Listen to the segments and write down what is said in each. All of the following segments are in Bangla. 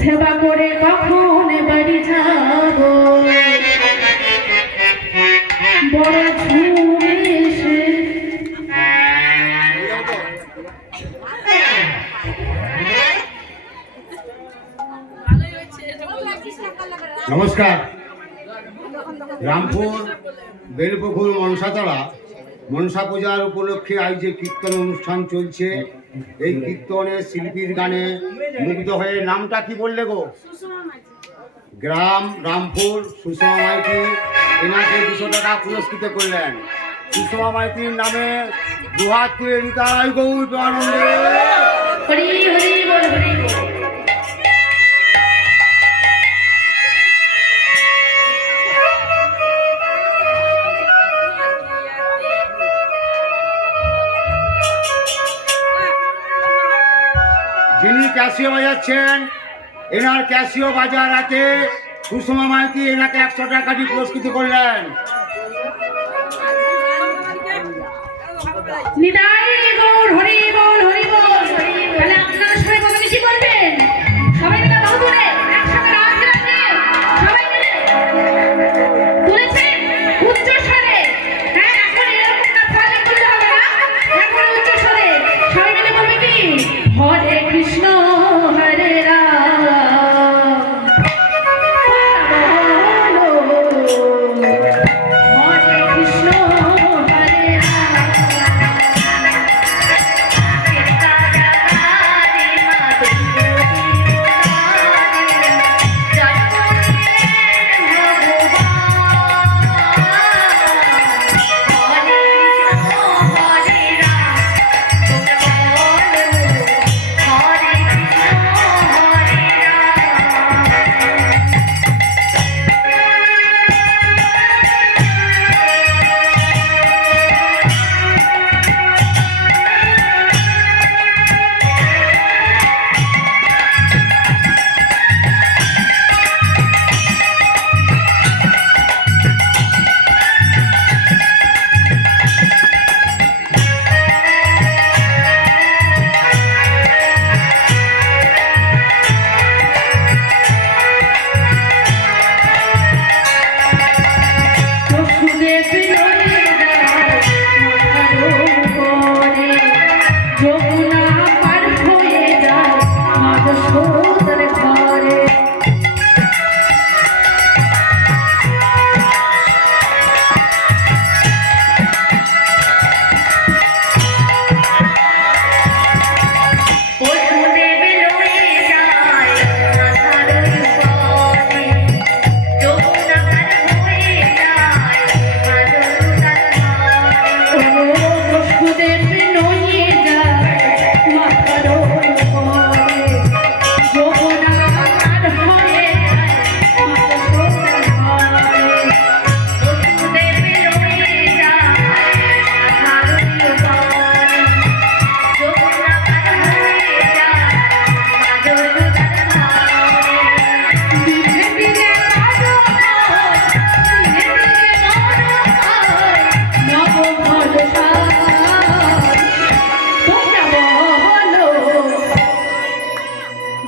সেবা করে কখন বাড়ি যাব বড় ঝুম এসে নমস্কার। রামপুর বেলপুকুর মনসাতলা মনসা পূজার উপলক্ষে আজ যে কীর্তন অনুষ্ঠান চলছে, এই কীর্তনের শিল্পীর গানে মুগ্ধ হয়ে, নামটা কি বললে গো? গ্রাম রামপুর সুষমা মাইতি এনাকে 200 টাকা পুরস্কৃত করলেন। সুষমা মাইতির নামে দুহাত তুলে নিতাই গৌর আনন্দে। হরি হরি বল, হরি বল। যিনি ক্যাসিও বাজাচ্ছেন, এনার ক্যাসিও বাজার রাতে সুষমা মাইতি এনাকে 100 টাকা দিয়ে পুরস্কৃত করলেন। নিতাই গৌর হরি বল, হরি বল। তাহলে আপনারা সবাই প্রথমে কি বলবেন? সবাই মিলে বাহু তুলে একসাথে রাজ রাখবে, সবাই মিলে তুলেছে উচ্চ স্বরে। হ্যাঁ, এখন এরকম না ফালে করতে হবে না, এখন উচ্চ স্বরে সবাই মিলে বলবে কি? হরে কৃষ্ণ হরে রাম হরে কৃষ্ণ হরে রাম।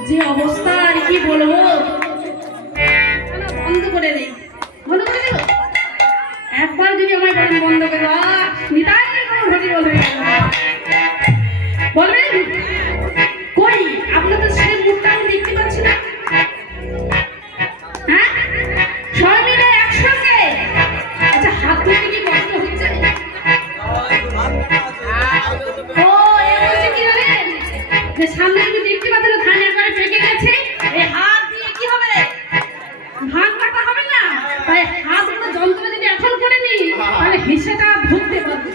যে অবস্থা আর কি বলবো, বন্ধ করে দেই, বন্ধ করে দেব। একবার যদি আমার বাড়ি বন্ধ করে দাও, নিতাই হরি বল হয়ে গেল। বলবেন কই? আপনার তো সেই মুখটা আমি দেখতে পাচ্ছি না। হ্যাঁ, সবাই মিলে একসঙ্গে। আচ্ছা, হাত ধরতে কি কষ্ট হচ্ছে? ও এই বলছে কি জানেন, যে সামনে আমি দেখতে পাচ্ছি না, ধান একবারে পেকে গেছে, এই হাত দিয়ে কি হবে? ধান কাটা হবে না, তাই হাতগুলো যন্ত্র যদি এখন করে নি, তাহলে হিসেটা ধরতে পারবে।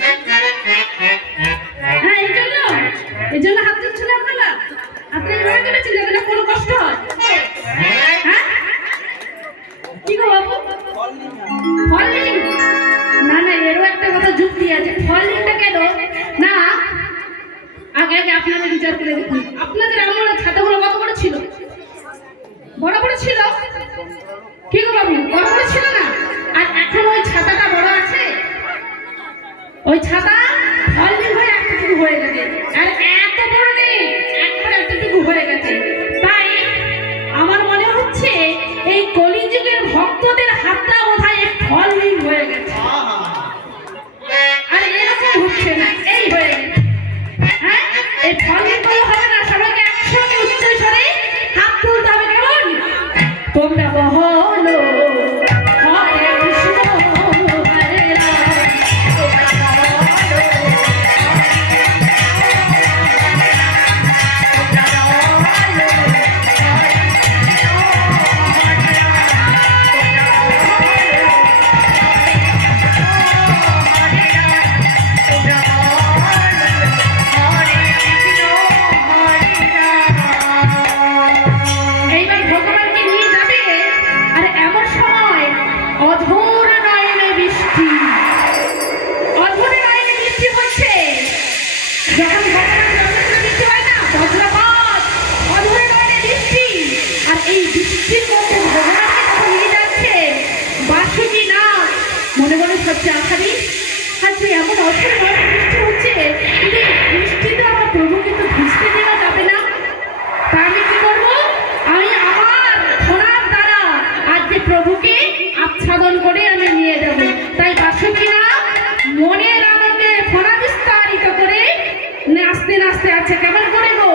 কি গো বাবু, বড় বড় ছিল না? আর এখন ওই ছাতাটা বড় আছে? ওই ছাতা ফলবিল হয়ে এতটুকু হয়ে গেছে, আর এত বড় নেই, একবার এতটুকু হয়ে গেছে। তাই আমার মনে হচ্ছে এই কলিযুগের ভক্তদের হাতটা বোধহয় ফলবিল হয়ে গেছে। আর এরকম হচ্ছে না, এই হয়ে গেছে। হ্যাঁ, এই ফলবিল বলে হবে না, সবাইকে একসঙ্গে উচ্চ স্বরে হাত তুলতে হবে। কেমন? তোমরা বলো হরে কৃষ্ণ হরে রাম, তোমরা বলো এইবার ভগবানকে নিয়ে যাবে, আর এমন সময় অধর নয়নে বৃষ্টি, অধর নয়নে বৃষ্টি হচ্ছে। যখন ভগবান জগন্নাথ বৃষ্টি হয় না, বজ্রপাত, অধর নয়নে বৃষ্টি। আর এই বৃষ্টির মধ্যে ভগবানকে যখন নিয়ে যাচ্ছে বাসুকি না, মনে মনে সবচেয়ে আশারি, আচ্ছা এমন অধর নয়নে বৃষ্টি হচ্ছে, কিন্তু এই বৃষ্টিতে আমার প্রভু কিন্তু ভিজতে দেওয়া যাবে না। তা আমি কি করবো? আমি আমার ঘোড়ার দ্বারা আজকে প্রভুকে আচ্ছাদন করে আমি নিয়ে যাব। তাই বাসুকিনা মনের আনন্দে ঘোড়া বিস্তারিত করে নাচতে নাচতে আছে। কেমন করে গো?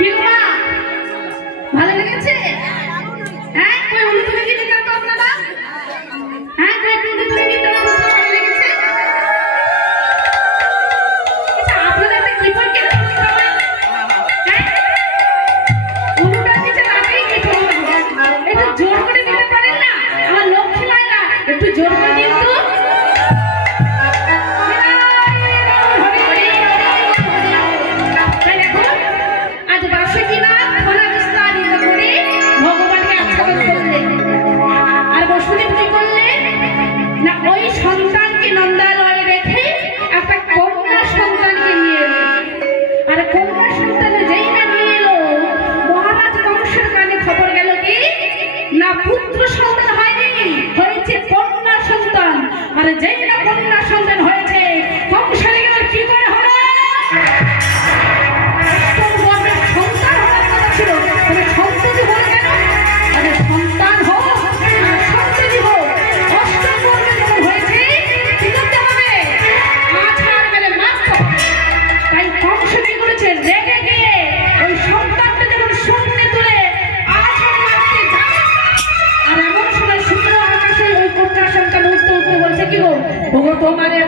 কি গো মা, ভালো লেগেছে? হ্যাঁ, কই উলু তুলে কি দিতেন তো আপনারা? হ্যাঁ, কই একটু উলু তুলে দিতেন, আমার খুব ভালো লেগেছে। আচ্ছা, আপনারা একটা কি করে কেন করতে হবে? হ্যাঁ, উলুটা দিতে লাগেই কি করতে হবে? একটু জোর করে দিতে পারেন না? আমার লক্ষ্মী মায়েরা একটু জোর করে দিন তো। তাই দেখো, আজ বাসুকিনা ঘোড়া বিস্তারিত করে ভগবানকে আচ্ছাদন করলেন। আর বসুদেব কি করলেন না, ওই সন্তানকে নন্দালয়ে রেখে একটা কন্যা সন্তানকে নিয়ে এলো। আর কন্যা সন্তানে যেই না নিয়ে এলো, মহারাজ কংসের কানে খবর গেল কি না, পুত্র সন্তান হয়নি, হয়েছে কন্যা সন্তান। আর যেই না কন্যা সন্তান হয়েছে, কংসের এবার কি করে হলো? সন্তান হওয়ার কথা ছিল, তবে সন্ততি হলো কেন? আরে সন্তান হোক আর সন্ততি হোক, অষ্টম বর্ণে যখন হয়েছে কি করতে হবে? আছাড় মেরে মারতে হবে। তাই কংস কি করেছে? রেগে গিয়ে ওই সন্তানটা যখন শূন্যে তুলে আছাড় মারতে যায়, আর এমন সময় শুক্র আকাশে ওই কন্যা সন্তান উঠতে উঠতে বলছে কি গো, ওগো তোমারে